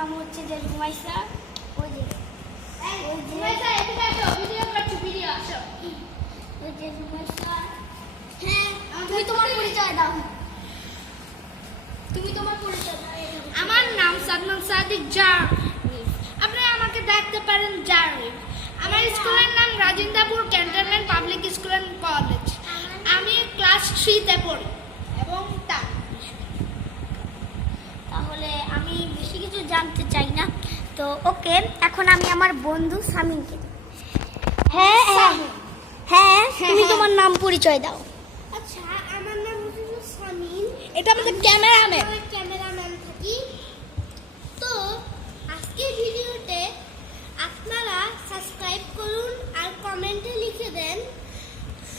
নাম হচ্ছে যে রুমাইসা। ওই যে রুমাইসা এদিকে আসো, ভিডিও করছি, ভিডিও আসো। ওই যে রুমাইসা। হ্যাঁ, তুমি তোমার পরিচয় দাও। তুমি তোমার পরিচয় দাও। আমার নাম সাদমান সাদিক জারিফ। আপনি আমাকে দেখতে পারেন জারিফ। আমার স্কুলের নাম Rajendrapur cantonment public school and college. আমি ক্লাস 3-তে পড়ি এবং তাহলে আমি বেশি কিছু জানতে চাই না, তো ওকে। এখন আমি আমার বন্ধু সামিনকে দিই। হ্যাঁ হ্যাঁ হ্যাঁ, তুমি তোমার নাম পরিচয় দাও। আচ্ছা, আমার নাম হচ্ছে সামিন। এটা আমাদের ক্যামেরাম্যান। ক্যামেরাম্যান থাকি। তো আজকের ভিডিওতে আপনারা সাবস্ক্রাইব করুন আর কমেন্টে লিখে দেন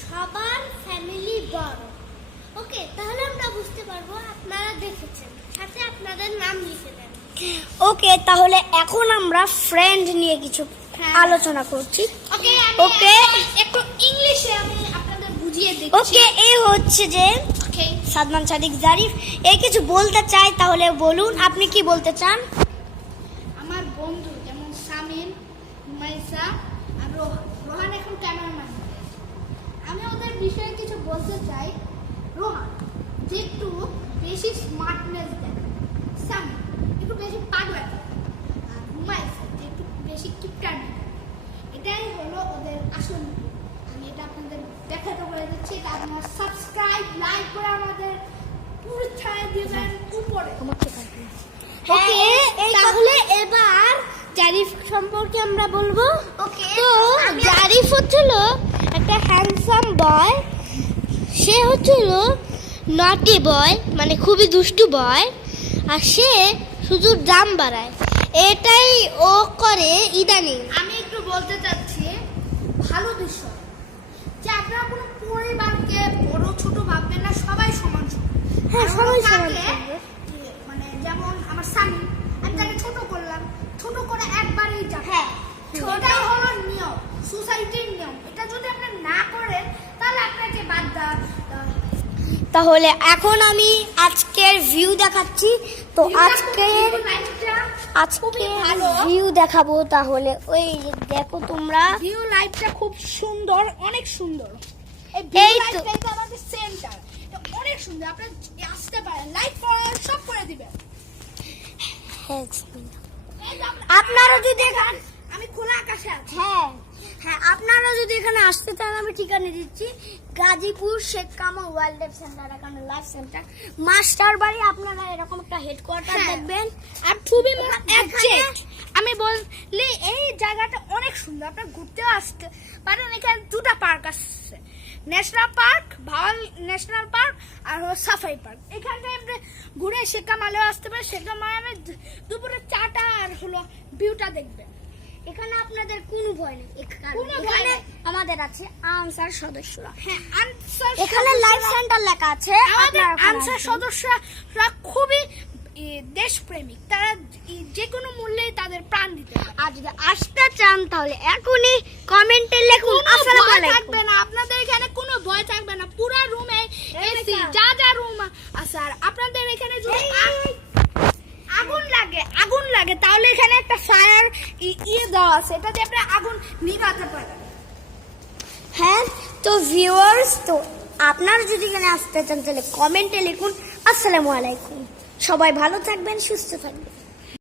সবার ফ্যামিলি বড়। ওকে, তাহলে আমরা বুঝতে পারবো আপনারা দেখেছেন। সাথে আপনাদের নাম লিখে দেন। ওকে, তাহলে এখন আমরা ফ্রেন্ড নিয়ে কিছু আলোচনা করছি। ওকে ওকে, একটু ইংলিশে আমি আপনাদের বুঝিয়ে দিচ্ছি। ওকে, এই হচ্ছে যে ওকে, সাদমান সাদিক জারিফ। এই কিছু বলতে চাই, তাহলে বলুন আপনি কি বলতে চান। আমার বন্ধু যেমন সামিন, রুমাইসা আর রোহান। রোহান এখন ক্যামেরাম্যান। আমি ওদের বিষয়ে কিছু বলতে চাই। রোহান যে একটু বেশি স্মার্টনেস দেয়, সামিন একটু বেশি পাগলা দেয়, আর রুমাইসা যে একটু বেশি কিপটামি দেয়। এটাই হলো ওদের আসল রূপ। আমি এটা আপনাদের দেখাতে বলে দিচ্ছি। এটা আপনারা সাবস্ক্রাইব, লাইক করে আমাদের পুরো ছায়া দিবেন উপরে। ওকে, তাহলে এবার জারিফ সম্পর্কে আমরা বলবো। ওকে, তো জারিফ হচ্ছিল একটা হ্যান্ডসাম বয়। সে হচ্ছিল নটি বয়, মানে খুবই দুষ্টু বয়। আর সে শুধু দাম বাড়ায়, এটাই ও করে ইদানিং। আমি একটু বলতে চাচ্ছি ভালো বিষয় যে আপনারা কোনো পরিবারকে বড় ছোট ভাববেন না, সবাই সমান সমান। হ্যাঁ, আর সবাই ওর সমান কাকে, থাকবে। মানে যেমন আমার স্বামী, আমি তাকে ছোট করলাম, ছোট করে একবারই যাবে। হ্যাঁ, এটাই হলো নিয়ম, সোসাইটির নিয়ম। এটা যদি আপনি না করেন তাহলে আপনাকে বাদ দেওয়া হবে। তাহলে এখন আমি আজকের ভিউ দেখাচ্ছি। তো আজকের ভালো। ভিউ দেখাবো। তাহলে ওই যে দেখো তোমরা, ভিউ লাইটটা খুব সুন্দর, অনেক সুন্দর। এই এই তো। লাইটটা এটা আমাদের সেন্টার, এটা অনেক সুন্দর। আপনি আসতে পারেন, লাইট সব করে দিবেন। এই যে আপনারা যদি আমি খোলা আকাশে আছি। হ্যাঁ হ্যাঁ, আপনারা যদি এখানে আসতে চান আমি ঠিকানা দিচ্ছি। Gazipur Sheikh Kamal wild life centre, এখানে লাইফ সেন্টার মাস্টার বাড়ি। আপনারা এরকম একটা হেডকোয়ার্টার হ্যাঁ। দেখবেন। আর খুবই এখানে- একজ্যাক্ট। আমি বললি এই জায়গাটা অনেক সুন্দর, আপনি ঘুরতেও আসতে পারেন। এখানে দুটো পার্ক আছে, national park, Bhawal national park আর হলো সাফারি পার্ক। এখানটায় আপনি ঘুরে শেখ কামালেও আসতে পারেন। শেখ কামালে দুপুরে চাটা আর হলো ভিউটা দেখবেন। এখানে আপনাদের কোনো ভয় নেই। কোনো ভয় এখানে নেই। আমাদের আছে আনসার সদস্যরা। হ্যাঁ, আনসার এখানে লাইফ সেন্টার লেখা আছে। আমাদের আপনারা ওখানে আনসার আসবেন। সদস্যরা খুবই দেশপ্রেমিক। তারা যে কোনো মূল্যেই তাদের প্রাণ দিতে পারে। আর যদি আসতে চান তাহলে এখনই কমেন্টে লিখুন কোনো আসসালামু ভয় আলাইকুম। থাকবে না, আপনাদের এখানে কোনো ভয় থাকবে না। পুরো রুমে এসি, যা রুম আছে। আর আপনাদের এখানে যদি আগুন লাগে তাহলে এখানে একটা ফায়ার দেওয়া আছে, এটা দিয়ে আপনি আগুন নিভাতে পারেন। হ্যাঁ, তো ভিউয়ার্স, তো আপনারা যদি এখানে আসতে চান তাহলে কমেন্টে লিখুন আসসালামু আলাইকুম। সবাই ভালো থাকবেন, সুস্থ থাকবেন।